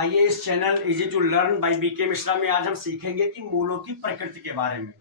आइए इस channel easy to learn by BK Mishra में आज हम सीखेंगे कि मूलों की प्रकृति के बारे में।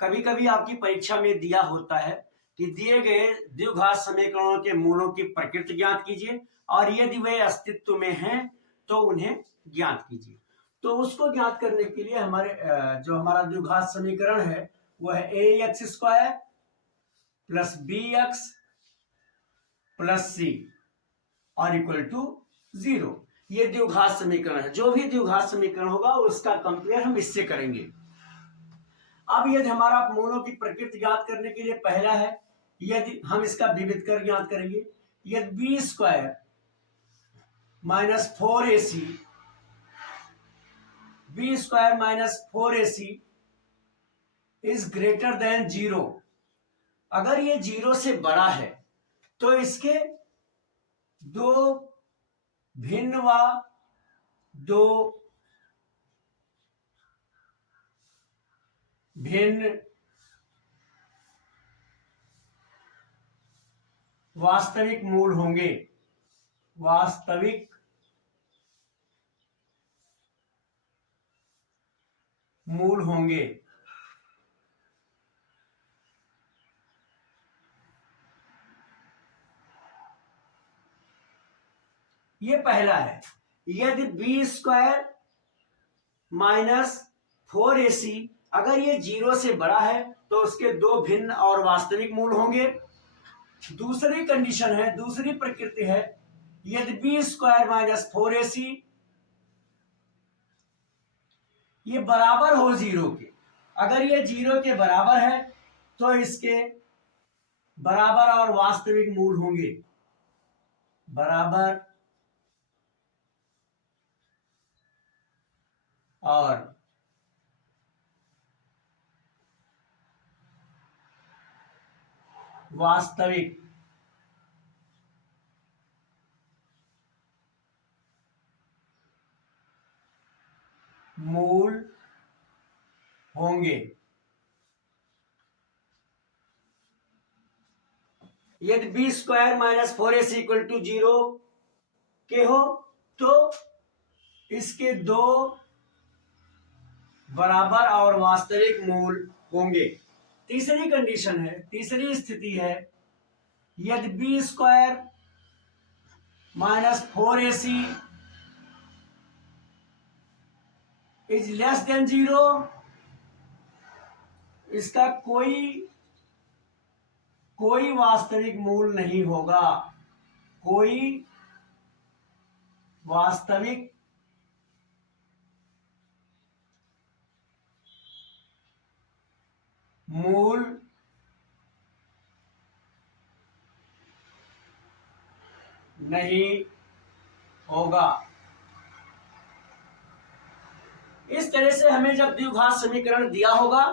कभी कभी आपकी परीक्षा में दिया होता है कि दिए गए द्विघात समीकरणों के मूलों की प्रकृति ज्ञात कीजिए और यदि वे अस्तित्व में हैं तो उन्हें ज्ञात कीजिए। तो उसको ज्ञात करने के लिए जो हमारा द्विघात समीकरण है वह है A X square plus B X plus C और इक्वल टू 0। ये द्विघात समीकरण है। जो भी द्विघात समीकरण होगा उसका कंपेयर हम इससे करेंगे। अब यदि हमारा मूलों की प्रकृति ज्ञात करने के लिए पहला है, यदि हम इसका विविध कर ज्ञात करेंगे, यदि B square minus 4ac B square minus 4ac is greater than 0, अगर ये 0 से बड़ा है तो इसके दो भिन्न व दो भिन्न वास्तविक मूल होंगे। वास्तविक मूल होंगे। ये पहला है। यदि बी स्क्वायर माइनस 4ac अगर ये 0 से बड़ा है तो उसके दो भिन्न और वास्तविक मूल होंगे। दूसरी कंडीशन है, दूसरी प्रकृति है, यदि बी स्क्वायर माइनस 4ac ये बराबर हो 0 के, अगर ये 0 के बराबर है तो इसके बराबर और वास्तविक मूल होंगे। बराबर और वास्तविक मूल होंगे। यदि B square minus 4ac equal to 0 के हो तो इसके दो बराबर और वास्तविक मूल होंगे। तीसरी कंडीशन है, तीसरी स्थिति है, यदि B square minus 4ac is less than 0, इसका कोई वास्तविक मूल नहीं होगा। कोई वास्तविक मूल नहीं होगा। इस तरह से हमें जब द्विघात समीकरण दिया होगा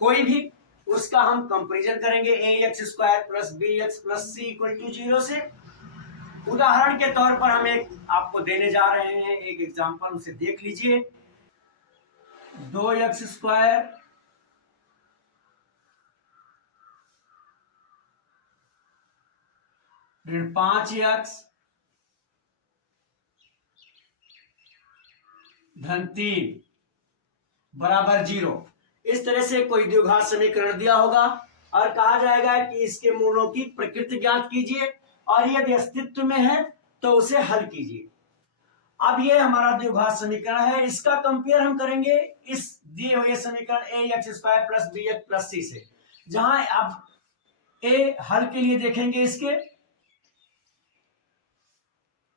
कोई भी, उसका हम कंपैरिजन करेंगे A X square plus B X plus C equal to 0 से। उदाहरण के तौर पर हम एक आपको देने जा रहे हैं एक एग्जांपल, उसे देख लीजिए। 2x स्क्वायर ऋण 5x धन 3 बराबर 0। इस तरह से कोई द्विघात समीकरण दिया होगा और कहा जाएगा कि इसके मूलों की प्रकृति ज्ञात कीजिए और यदि अस्तित्व में है तो उसे हल कीजिए। अब ये हमारा द्विघात समीकरण है, इसका कंपेयर हम करेंगे इस दिए हुए समीकरण A X square plus B X plus C से, जहां अब ए हल के लिए देखेंगे इसके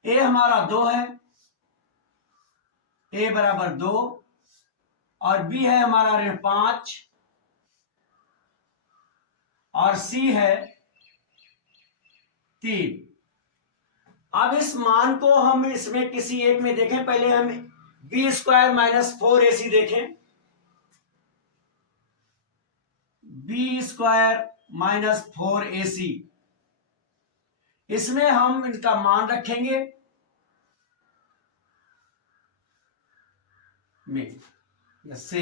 ए हमारा 2 है, ए बराबर 2 और बी है हमारा ऋण 5 और सी है 3। अब इस मान को हम इसमें किसी एक में देखें। पहले हम बी स्क्वायर माइनस 4ac देखें। बी स्क्वायर माइनस 4ac इसमें हम इनका मान रखेंगे में से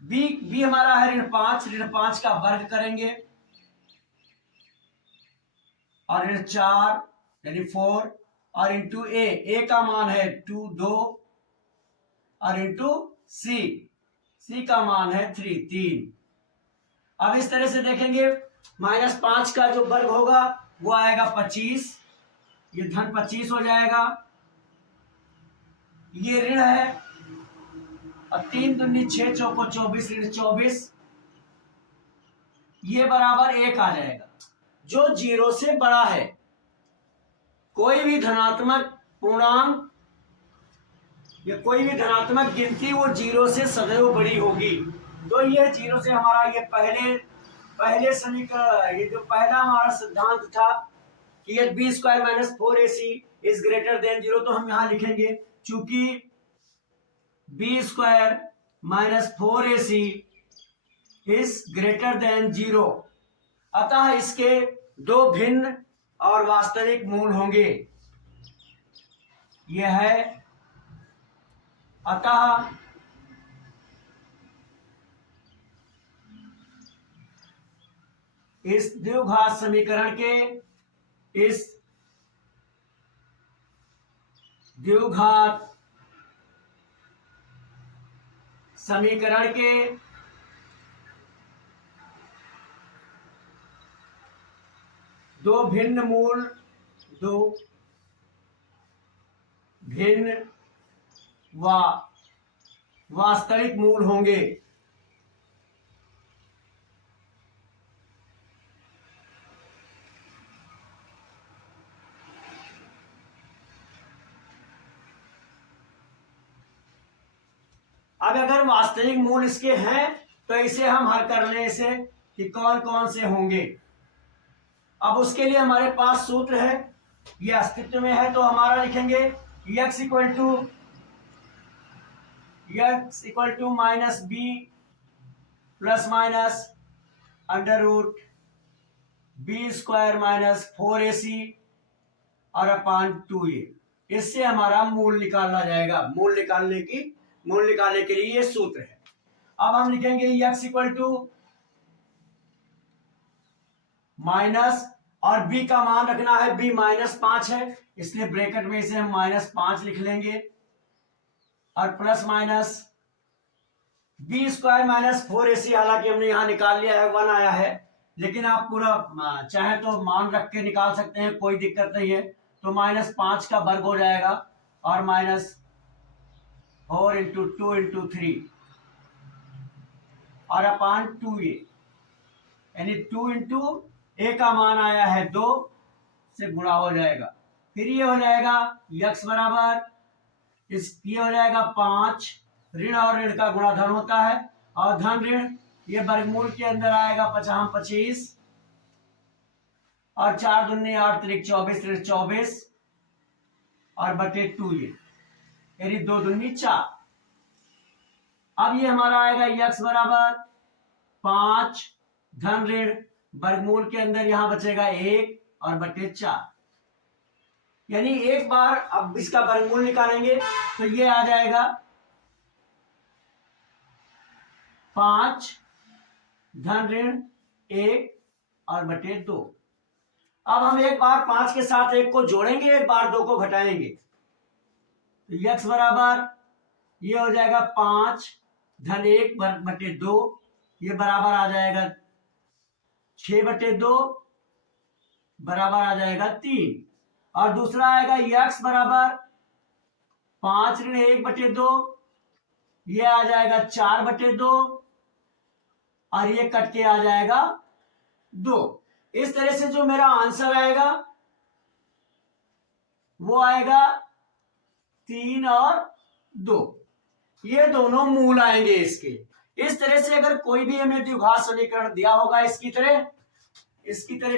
बी हमारा है ऋण 5 का वर्ग करेंगे और ऋण 4 यानी 4 और इंटू ए का मान है 2 और इंटू सी का मान है 3। अब इस तरह से देखेंगे, -5 का जो वर्ग होगा वो आएगा 25, ये धन 25 हो जाएगा, ये ऋण है, और 3 दूनी 6 चौको 24, ऋण 24, ये बराबर 1 आ जाएगा। जो 0 से बड़ा है, कोई भी धनात्मक पूर्णांक या कोई भी धनात्मक गिनती वो 0 से सदैव बड़ी होगी। तो ये 0 से हमारा ये पहले समीकरण, ये जो पहला हमारा सिद्धांत था कि यदि B square minus 4ac is greater than 0, तो हम यहां लिखेंगे चूंकि B square minus 4ac is greater than 0, अतः इसके दो भिन्न और वास्तविक मूल होंगे। यह है, अतः इस द्विघात समीकरण के, इस द्विघात समीकरण के दो भिन्न व वास्तविक मूल होंगे। अब अगर वास्तविक मूल इसके हैं तो इसे हम हल कर लें इसे कि कौन कौन से होंगे। अब उसके लिए हमारे पास सूत्र है, ये अस्तित्व में है, तो हमारा लिखेंगे x equal to minus B plus minus under root B square minus 4ac और अपान 2a। इससे हमारा मूल निकालना जाएगा। मूल निकालने के लिए ये सूत्र है। अब हम लिखेंगे x इक्वल टू माइनस, और b का मान रखना है, b -5 है, इसलिए ब्रैकेट में इसे हम -5 लिख लेंगे, और plus minus B square minus 4ac, हालांकि हमने यहां निकाल लिया है 1 आया है, लेकिन आप पूरा चाहे तो मान रख के निकाल सकते हैं, कोई दिक्कत नहीं है। तो -5 का वर्ग हो जाएगा और -4 इंटू 2 इंटू 3 और अपान 2a, यानी 2 इंटू a का मान आया है 2 से गुणा हो जाएगा। फिर ये हो जाएगा x बराबर, ये हो जाएगा 5, ऋण और ऋण का गुणा धन होता है, और धन ऋण ये वर्गमूल के अंदर आएगा 25 और 4 दूनी 8 त्रिक 24, ऋण 24 और बटे 2a, यानी 2 दूनी 4। अब ये हमारा आएगा x बराबर 5 धन ऋण वर्गमूल के अंदर यहां बचेगा 1 और बटे 4, यानी एक बार अब इसका वर्गमूल निकालेंगे तो ये आ जाएगा 5 धन ऋण 1 और बटे 2। अब हम एक बार 5 के साथ 1 को जोड़ेंगे, एक बार 2 को घटाएंगे, तो x बराबर ये हो जाएगा 5 धन 1 बटे 2, ये बराबर आ जाएगा 6 बटे 2 बराबर आ जाएगा 3, और दूसरा आएगा x बराबर 5 ऋण 1 बटे 2, ये आ जाएगा 4 बटे 2 और ये कट के आ जाएगा 2। इस तरह से जो मेरा आंसर आएगा वो आएगा 3 और 2, ये दोनों मूल आएंगे इसके। इस तरह से अगर कोई भी हमें द्विघात समीकरण दिया होगा इसकी तरह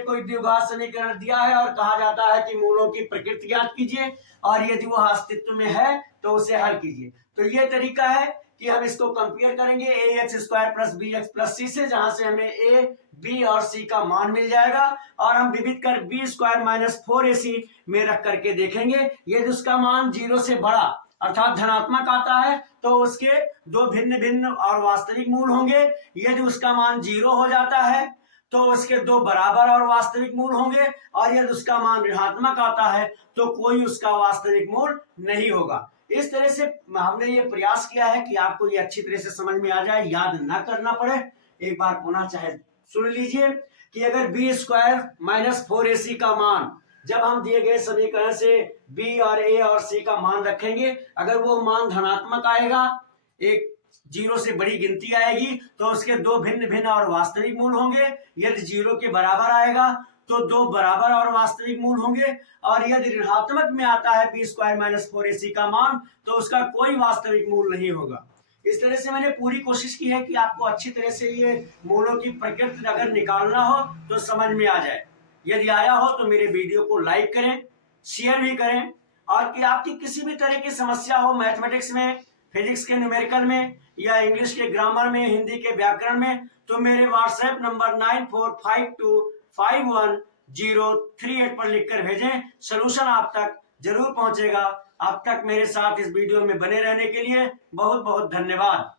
कोई द्विघात समीकरण दिया है और कहा जाता है कि मूलों की प्रकृति ज्ञात कीजिए, और यदि वह अस्तित्व में है तो उसे हल कीजिए, तो यह तरीका है कि हम इसको कंपेयर करेंगे ax square plus bx plus c से, जहां से हमें a, b और c का मान मिल जाएगा, और हम विविध कर b स्क्वायर माइनस 4ac में रख करके देखेंगे। यदि उसका मान 0 से बड़ा अर्थात धनात्मक आता है तो उसके दो भिन्न और वास्तविक मूल होंगे। यदि उसका मान 0 हो जाता है तो उसके दो बराबर और वास्तविक मूल होंगे, और यदि उसका मान ऋणात्मक आता है तो कोई उसका वास्तविक मूल नहीं होगा। इस तरह से हमने ये प्रयास किया है कि आपको ये अच्छी तरह से समझ में आ जाए, याद ना करना पड़े। एक बार पुनः चाहे सुन लीजिए कि अगर बी स्क्वायर माइनस 4ac का मान, जब हम दिए गए समीकरण से बी और ए और सी का मान रखेंगे, अगर वो मान धनात्मक आएगा, एक जीरो से बड़ी गिनती आएगी, तो उसके दो भिन्न भिन्न और वास्तविक मूल होंगे। यदि जीरो के बराबर आएगा तो दो बराबर और वास्तविक मूल होंगे, और यदि ऋणात्मक में आता है बी स्क्वायर माइनस 4ac का मान, तो उसका कोई वास्तविक मूल नहीं होगा। इस तरह से मैंने पूरी कोशिश की है कि आपको अच्छी तरह से ये मूलों की प्रकृति अगर निकालना हो तो समझ में आ जाए। यदि आया हो तो मेरे वीडियो को लाइक करें, शेयर भी करें, और कि आपकी किसी भी तरह की समस्या हो मैथमेटिक्स में, फिजिक्स के न्यूमेरिकल में, या इंग्लिश के ग्रामर में, हिंदी के व्याकरण में, तो मेरे व्हाट्सएप नंबर 9452511038 पर लिखकर भेजें। सलूशन आप तक जरूर पहुंचेगा। अब तक मेरे साथ इस वीडियो में बने रहने के लिए बहुत बहुत धन्यवाद।